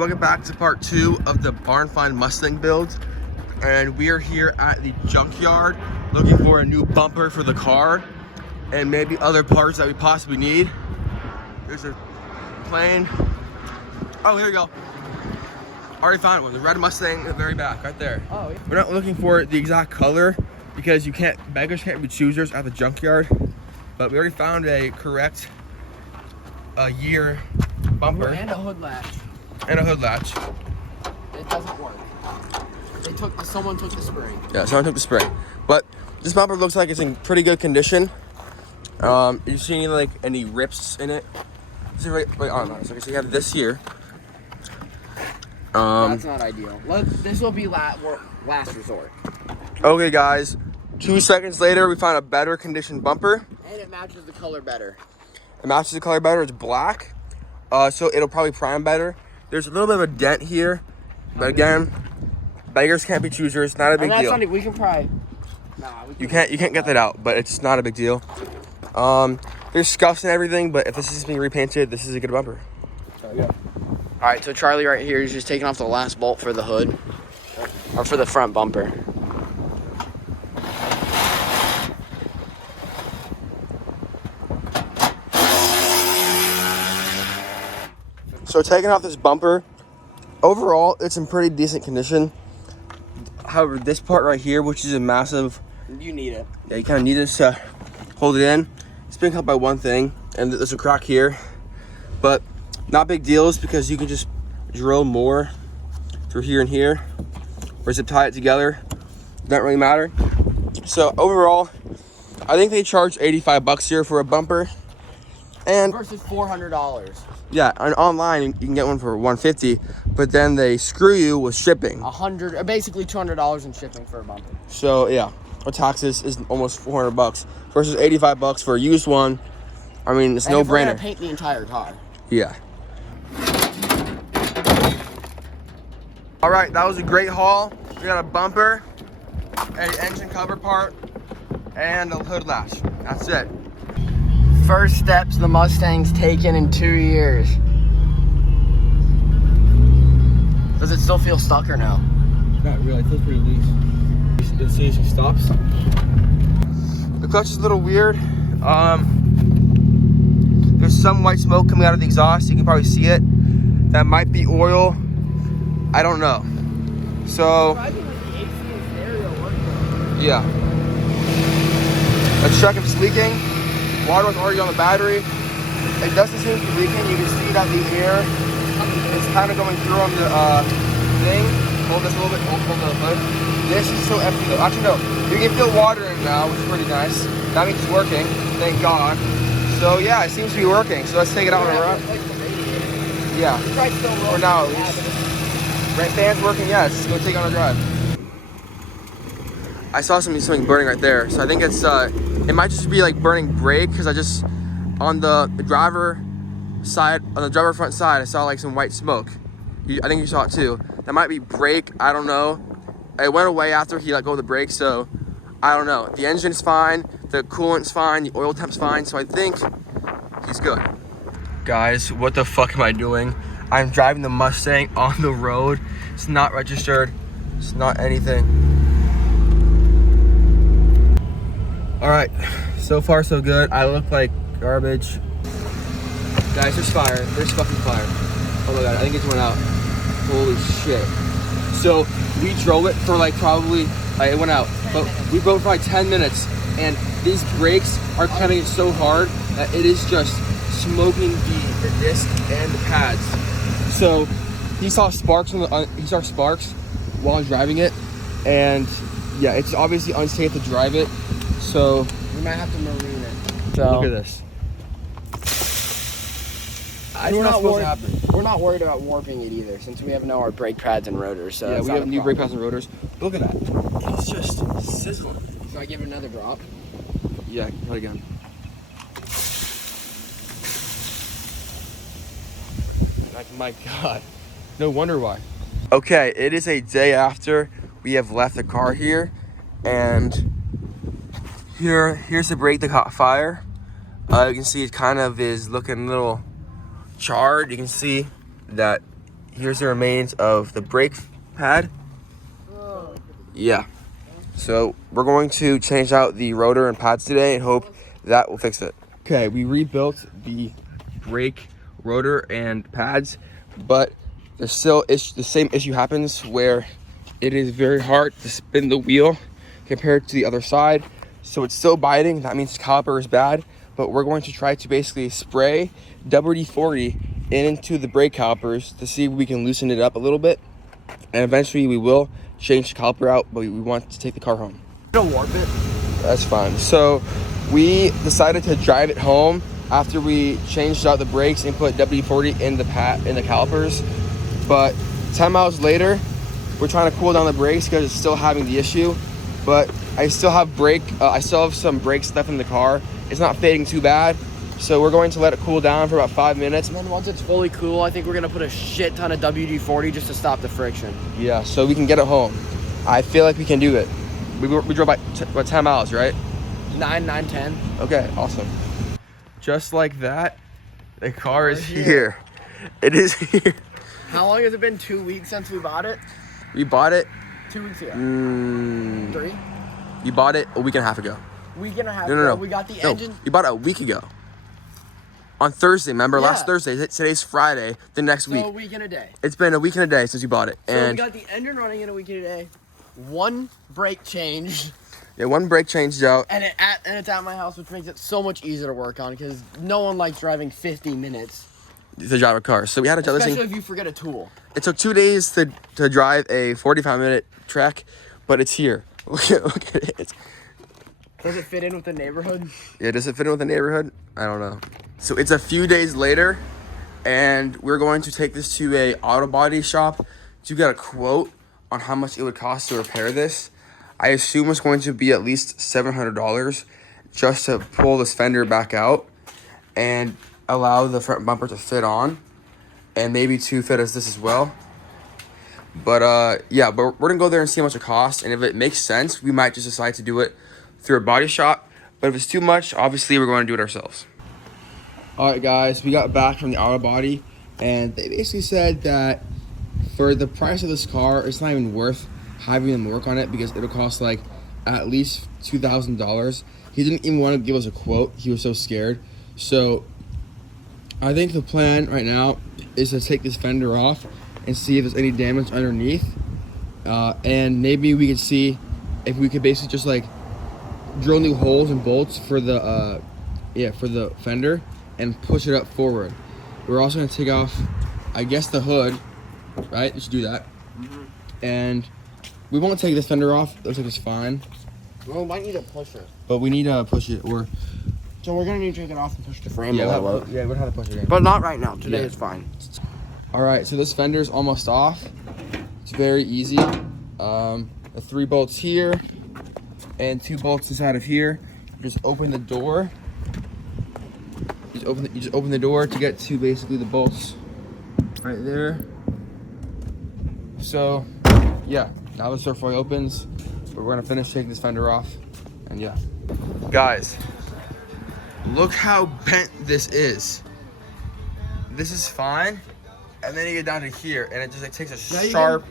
Welcome back to part 2 of the Barnfind Mustang build, and we are here at the junkyard looking for a new bumper for the car and maybe other parts that we possibly need. There's a plane. Oh, here we go. Already found one. The red Mustang in the very back, right there. Oh, yeah. We're not looking for the exact color because beggars can't be choosers at the junkyard, but we already found a correct year bumper. And a hood latch. And a hood latch. It doesn't work. Someone took the spring. Yeah, someone took the spring. But this bumper looks like it's in pretty good condition. You see like any rips in it? This is right on. So you have this here. That's not ideal. This will be last resort. Okay, guys. 2 seconds later, we found a better conditioned bumper. And it matches the color better. It matches the color better. It's black, so it'll probably prime better. There's a little bit of a dent here, but again, beggars can't be choosers. Not a big deal. We can probably. You can't get that out, but it's not a big deal. There's scuffs and everything, but if this is being repainted, this is a good bumper. So yeah. All right, so Charlie right here is just taking off the last bolt for the hood, or for the front bumper. So taking off this bumper, overall, it's in pretty decent condition. However, this part right here, which is a massive... You need it. Yeah, you kind of need this to hold it in. It's been cut by one thing, and there's a crack here. But not big deals because you can just drill more through here and here, or zip tie it together. Doesn't really matter. So overall, I think they charge 85 bucks here for a bumper. And versus $400. Yeah, and online you can get one for $150, but then they screw you with shipping. Basically $200 in shipping for a bumper. So yeah, our taxes is almost 400 bucks versus 85 bucks for a used one. I mean, it's no brainer. We're gonna paint the entire car. Yeah. All right, that was a great haul. We got a bumper, an engine cover part, and a hood latch. That's it. First steps the Mustang's taken in 2 years. Does it still feel stuck or no? Not really, it feels pretty loose. You'll see as she stops. The clutch is a little weird. There's some white smoke coming out of the exhaust. You can probably see it. That might be oil. I don't know. So, yeah. Let's check if it's leaking. Water was already on the battery. It doesn't seem to be leaking. You can see that the air is kind of going through on the thing. Hold this a little bit. Hold the hood. This is still empty though. Actually, no. You can feel water in it now, which is pretty nice. That means it's working. Thank God. So yeah, it seems to be working. So let's take it out on a run. Yeah. For now at least. Fan's working. Yes. Let's go take it on a drive. I saw something burning right there. So I think it's it might just be like burning brake because I just on the driver side, on the driver front side, I saw like some white smoke. I think you saw it too. That might be brake. I don't know. It went away after he let go of the brake, so I don't know. The engine's fine, the coolant's fine, the oil temp's fine, so I think he's good. Guys, what the fuck am I doing? I'm driving the Mustang on the road. It's not registered. It's not anything. All right, so far so good. I look like garbage. Guys, there's fire. There's fucking fire. Oh my God, I think it's went out. Holy shit. So we drove it for like probably, it went out, but we drove it for like 10 minutes and these brakes are cutting it so hard that it is just smoking the disc and the pads. So he saw sparks while I was driving it, and yeah, it's obviously unsafe to drive it. So we might have to marine it. So look at this. We're not worried about warping it either, since we have our brake pads and rotors. So yeah, we have new brake pads and rotors. Look at that. It's just sizzling. Should I give it another drop? Yeah, try it again. Like, my God. No wonder why. Okay, it is a day after we have left the car here, and here's the brake that caught fire. You can see it kind of is looking a little charred. You can see that here's the remains of the brake pad. Yeah. So we're going to change out the rotor and pads today and hope that will fix it. Okay, we rebuilt the brake rotor and pads, but there's still the same issue happens where it is very hard to spin the wheel compared to the other side. So it's still biting. That means the caliper is bad, but we're going to try to basically spray WD-40 into the brake calipers to see if we can loosen it up a little bit. And eventually we will change the caliper out, but we want to take the car home. Don't warp it. That's fine. So we decided to drive it home after we changed out the brakes and put WD-40 in the calipers. But 10 miles later, we're trying to cool down the brakes because it's still having the issue. But I still have some brakes left in the car. It's not fading too bad. So we're going to let it cool down for about 5 minutes. And then once it's fully cool, I think we're gonna put a shit ton of WD-40 just to stop the friction. Yeah, so we can get it home. I feel like we can do it. We drove about 10 miles, right? 10. Okay, awesome. Just like that, the car is here. It is here. How long has it been? 2 weeks since we bought it? We bought it 2 weeks ago. 3? You bought it a week and a half ago. Week and a half ago. No. We got the engine. You bought it a week ago. On Thursday, remember? Yeah. Last Thursday. Today's Friday. The next week. So a week and a day. It's been a week and a day since you bought it. So we got the engine running in a week and a day. One brake changed. Yeah, one brake changed out. And it's at my house, which makes it so much easier to work on because no one likes driving 50 minutes to drive a car. So we had to tell this thing. Especially if you forget a tool. It took 2 days to drive a 45-minute trek, but it's here. Look at it. Does it fit in with the neighborhood? Yeah, does it fit in with the neighborhood? I don't know. So it's a few days later, and we're going to take this to a auto body shop to get a quote on how much it would cost to repair this. I assume it's going to be at least $700 just to pull this fender back out and allow the front bumper to fit on, and maybe to fit as this as well. But yeah, but we're gonna go there and see how much it costs, and if it makes sense, we might just decide to do it through a body shop. But if it's too much, obviously we're going to do it ourselves. All right, guys, we got back from the auto body, and they basically said that for the price of this car, it's not even worth having them work on it because it'll cost like at least $2,000. He didn't even want to give us a quote. He was so scared. So I think the plan right now is to take this fender off and see if there's any damage underneath. And maybe we could see if we could basically just like drill new holes and bolts for the fender and push it up forward. We're also gonna take off, I guess, the hood, right? You should do that. Mm-hmm. And we won't take this fender off. Looks like it's fine. Well, we might need to push it. But we need to push it. So we're gonna need to take it off and push the frame. Yeah, we're gonna have to push it in. But not right now. Today is fine. All right, so this fender's almost off. It's very easy. The 3 bolts here and 2 bolts inside of here. Just open the door. You just open the door to get to basically the bolts right there. So yeah, now the surfboard opens. We're gonna finish taking this fender off, and yeah. Guys, look how bent this is. This is fine, and then you get down to here, and it takes a sharp.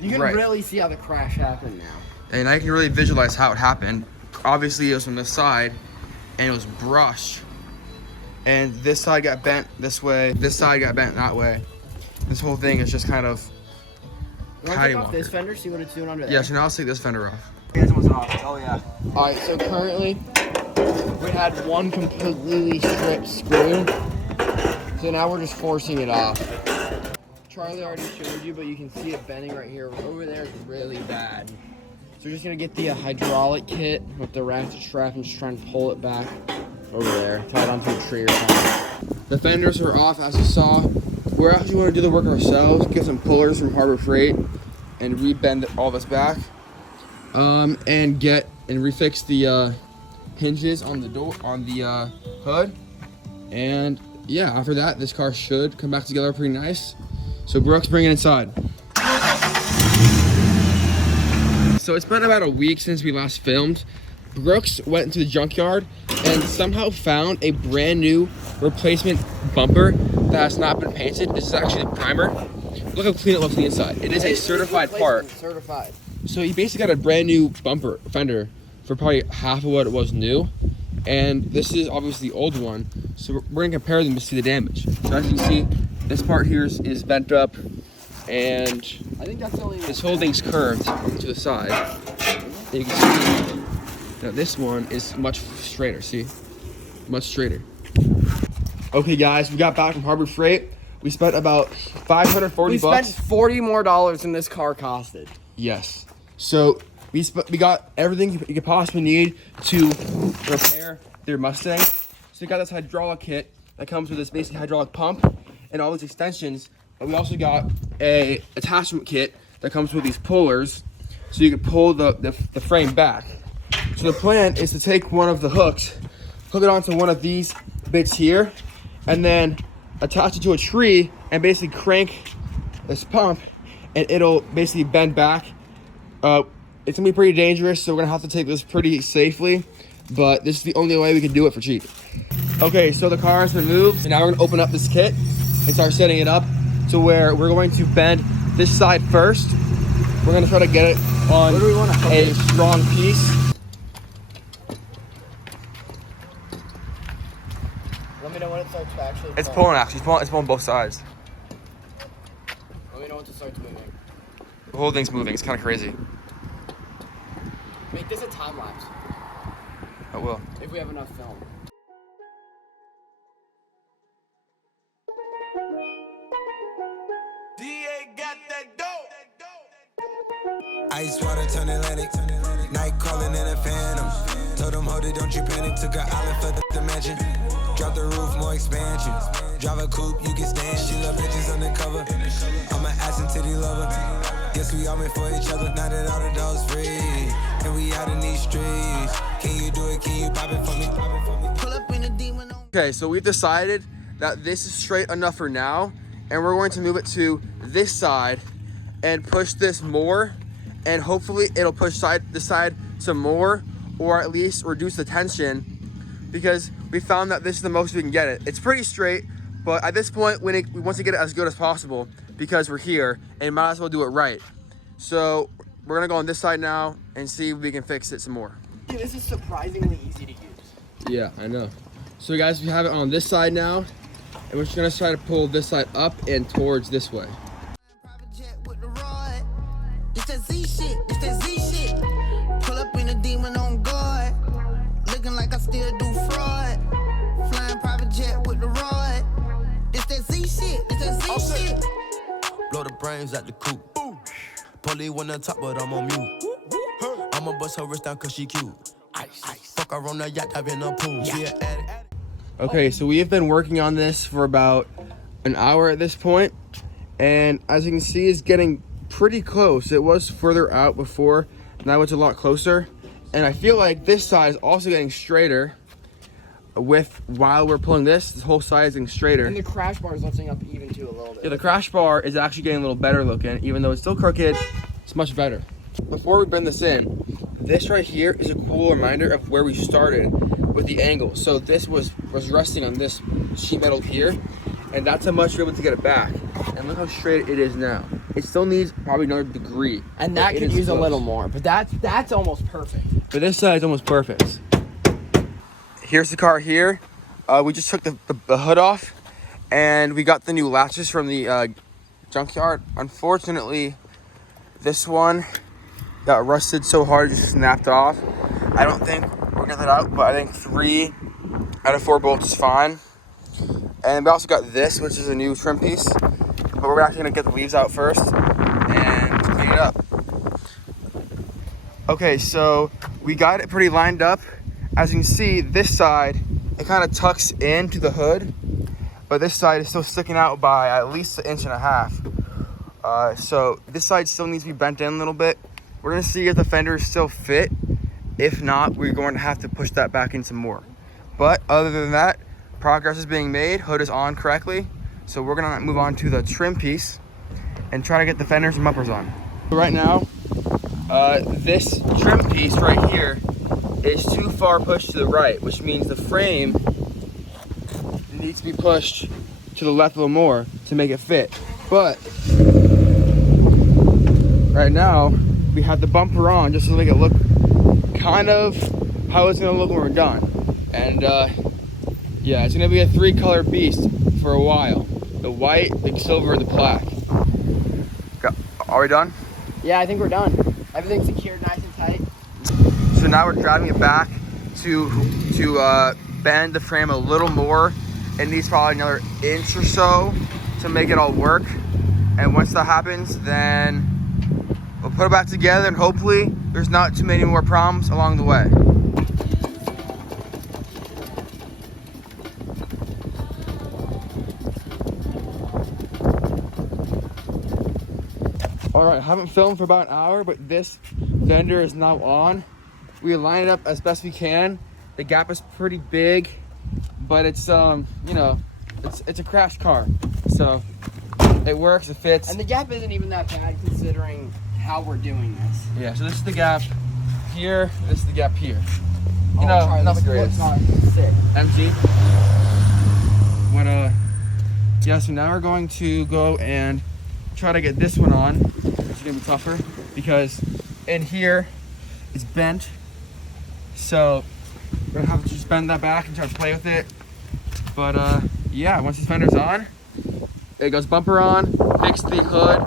You can really see how the crash happened now. And I can really visualize how it happened. Obviously, it was from this side, and it was brushed. And this side got bent this way. This side got bent that way. This whole thing is just kind of. You want to take off this fender, see what it's doing under there? Yeah, so now let's take this fender off. Oh yeah. All right, so currently we had one completely stripped screw. So now we're just forcing it off. Charlie already showed you, but you can see it bending right here. Over there is really bad. So we're just gonna get the hydraulic kit with the ratchet strap and just try and pull it back over there, tie it onto a tree or something. The fenders are off, as you saw. We're actually going to do the work ourselves, get some pullers from Harbor Freight and rebend all this back, and refix the hinges on the door, on the hood. And yeah, after that, this car should come back together pretty nice. So Brooks, bring it inside. So it's been about a week since we last filmed. Brooks went into the junkyard and somehow found a brand new replacement bumper that has not been painted. This is actually the primer. look how clean it looks on the inside. It is a certified part. Certified. So he basically got a brand new bumper fender for probably half of what it was new. And this is obviously the old one. So we're gonna compare them to see the damage. So as you can see, this part here is bent up, and I think that's only this whole thing's curved to the side. And you can see that this one is much straighter, see? Much straighter. Okay guys, we got back from Harbor Freight. We spent about 540 bucks. We spent $40 more than this car costed. Yes. So we got everything you could possibly need to repair their Mustang. So we got this hydraulic kit that comes with this basic hydraulic pump and all these extensions. But we also got a attachment kit that comes with these pullers, so you can pull the frame back. So the plan is to take one of the hooks, hook it onto one of these bits here, and then attach it to a tree and basically crank this pump, and it'll basically bend back. It's gonna be pretty dangerous, so we're gonna have to take this pretty safely, but this is the only way we can do it for cheap. Okay, so the car has been moved, and now we're gonna open up this kit and start setting it up to where we're going to bend this side first. We're gonna try to get it on a strong piece. Let me know when it starts to actually It's pulling actually, it's pulling both sides. Let me know when it starts moving. The whole thing's moving, it's kind of crazy. Make this a time lapse. I will. If we have enough film. DA got that dope. Ice water turn Atlantic. Night calling in a phantom. Told them, hold it, don't you panic. Took an island for the dimension. Drop the roof, more expansion. Drive a coupe, you can stand. She love bitches undercover. I'm an ass and titty lover. Guess we all meant for each other. Now that all the dogs free, and we out in these streets. Can you do it? Can you pop it for me? Pull up in a demon on. Okay, so we've decided that this is straight enough for now, and we're going to move it to this side and push this more, and hopefully it'll push this side some more, or at least reduce the tension, because we found that this is the most we can get it. It's pretty straight, but at this point we want to get it as good as possible because we're here and might as well do it right. So we're gonna go on this side now and see if we can fix it some more. Dude, this is surprisingly easy to use. Yeah, I know. So guys, we have it on this side now, and we're just gonna try to pull this side up and towards this way. Private jet with the rod. It's that Z shit. It's that Z shit. Pull up in a demon on guard. Looking like I still do fraud. Flying private jet with the rod. It's that Z shit. It's that Z shit. Blow the brains out the coop. Polly on the top, but I'm on mute. I'ma bust her wrist down cause she cute. Ice. Fuck her on the yacht, I've been a pool. Yeah, addict. Okay, so we have been working on this for about an hour at this point, and as you can see, it's getting pretty close. It was further out before, now it's a lot closer, and I feel like this side is also getting straighter. While we're pulling this whole side is getting straighter. And the crash bar is lifting up even too a little bit. Yeah, the crash bar is actually getting a little better looking, even though it's still crooked. It's much better. Before we bring this in, this right here is a cool reminder of where we started with the angle. So this was resting on this sheet metal here, and that's how much we're able to get it back. And look how straight it is now. It still needs probably another degree. And that could use a little more, but that's almost perfect. But this side is almost perfect. Here's the car here. We just took the hood off, and we got the new latches from the junkyard. Unfortunately, this one got rusted so hard it just snapped off. I don't think we'll get that out, but I think 3 out of 4 bolts is fine. And we also got this, which is a new trim piece, but we're actually gonna get the leaves out first and clean it up. Okay, so we got it pretty lined up. As you can see, this side, it kind of tucks into the hood, but this side is still sticking out by at least 1.5 inches. So this side still needs to be bent in a little bit. We're gonna see if the fenders still fit. If not, we're going to have to push that back in some more. But other than that, progress is being made. Hood is on correctly. So we're gonna move on to the trim piece and try to get the fenders and bumpers on. Right now, this trim piece right here is too far pushed to the right, which means the frame needs to be pushed to the left a little more to make it fit. But right now we have the bumper on just to make it look kind of how it's gonna look when we're done. And yeah, it's gonna be a 3-color beast for a while. The white, the silver, the black. Are we done? Yeah, I think we're done. Everything's secured nice and tight. So now we're driving it back to bend the frame a little more. It needs probably another inch or so to make it all work. And once that happens, then we'll put it back together and hopefully there's not too many more problems along the way. All right, I haven't filmed for about an hour, but this fender is now on. We line it up as best we can. The gap is pretty big, but it's you know, it's a crash car, so it works, it fits. And the gap isn't even that bad considering how we're doing this. Yeah, so this is the gap here, this is the gap here. You Oh, know, Charlie, nothing this great. looks sick. MG. What yeah, so now we're going to go and try to get this one on. It's gonna be tougher because in here it's bent. So we're gonna have to just bend that back and try to play with it. But yeah, once this fender's on, it goes bumper on, fix the hood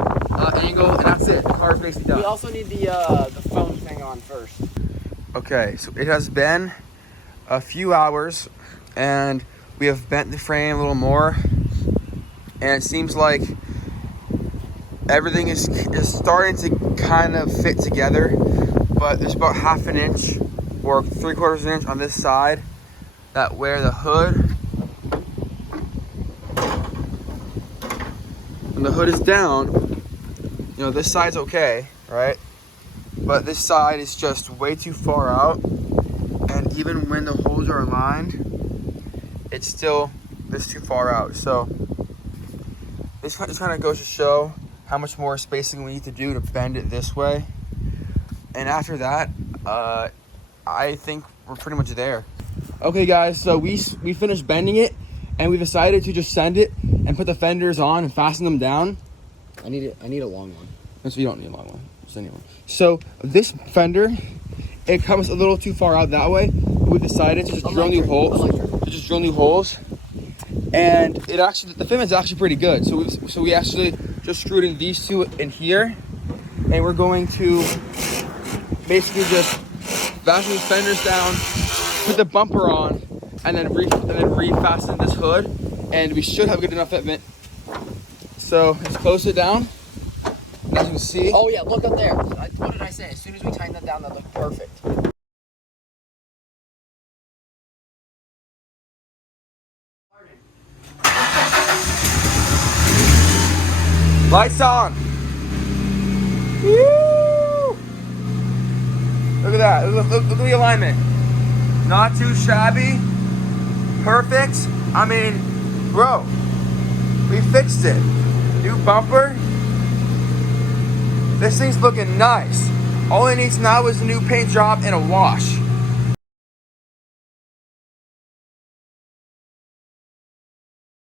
angle, and that's it. The car's basically done. We also need the phone thing on first. Okay, so it has been a few hours and we have bent the frame a little more, and it seems like everything is starting to kind of fit together, but there's about 1/2 inch or 3/4 inch on this side that where the hood, when the hood is down, you know, this side's okay, right? But this side is just way too far out, and even when the holes are aligned, it's still this too far out. So this kind of goes to show how much more spacing we need to do to bend it this way. And after that, I think we're pretty much there. Okay guys, so we finished bending it and we decided to just send it and put the fenders on and fasten them down. I need a long one. So you don't need a long one, just any one. So this fender, it comes a little too far out that way. We decided to just drill new holes. And it actually, the fitment's actually pretty good. So we actually just screwed in these two in here, and we're going to basically just fasten these fenders down, put the bumper on, and then refasten this hood, and we should have good enough fitment. So let's close it down. And as you can see, Oh yeah, look up there. What did I say? As soon as we tighten that down, that looked perfect. lights on. Woo! Look at that. Look at the alignment. Not too shabby. Perfect. I mean, bro, we fixed it. New bumper. This thing's looking nice. All it needs now is a new paint job and a wash.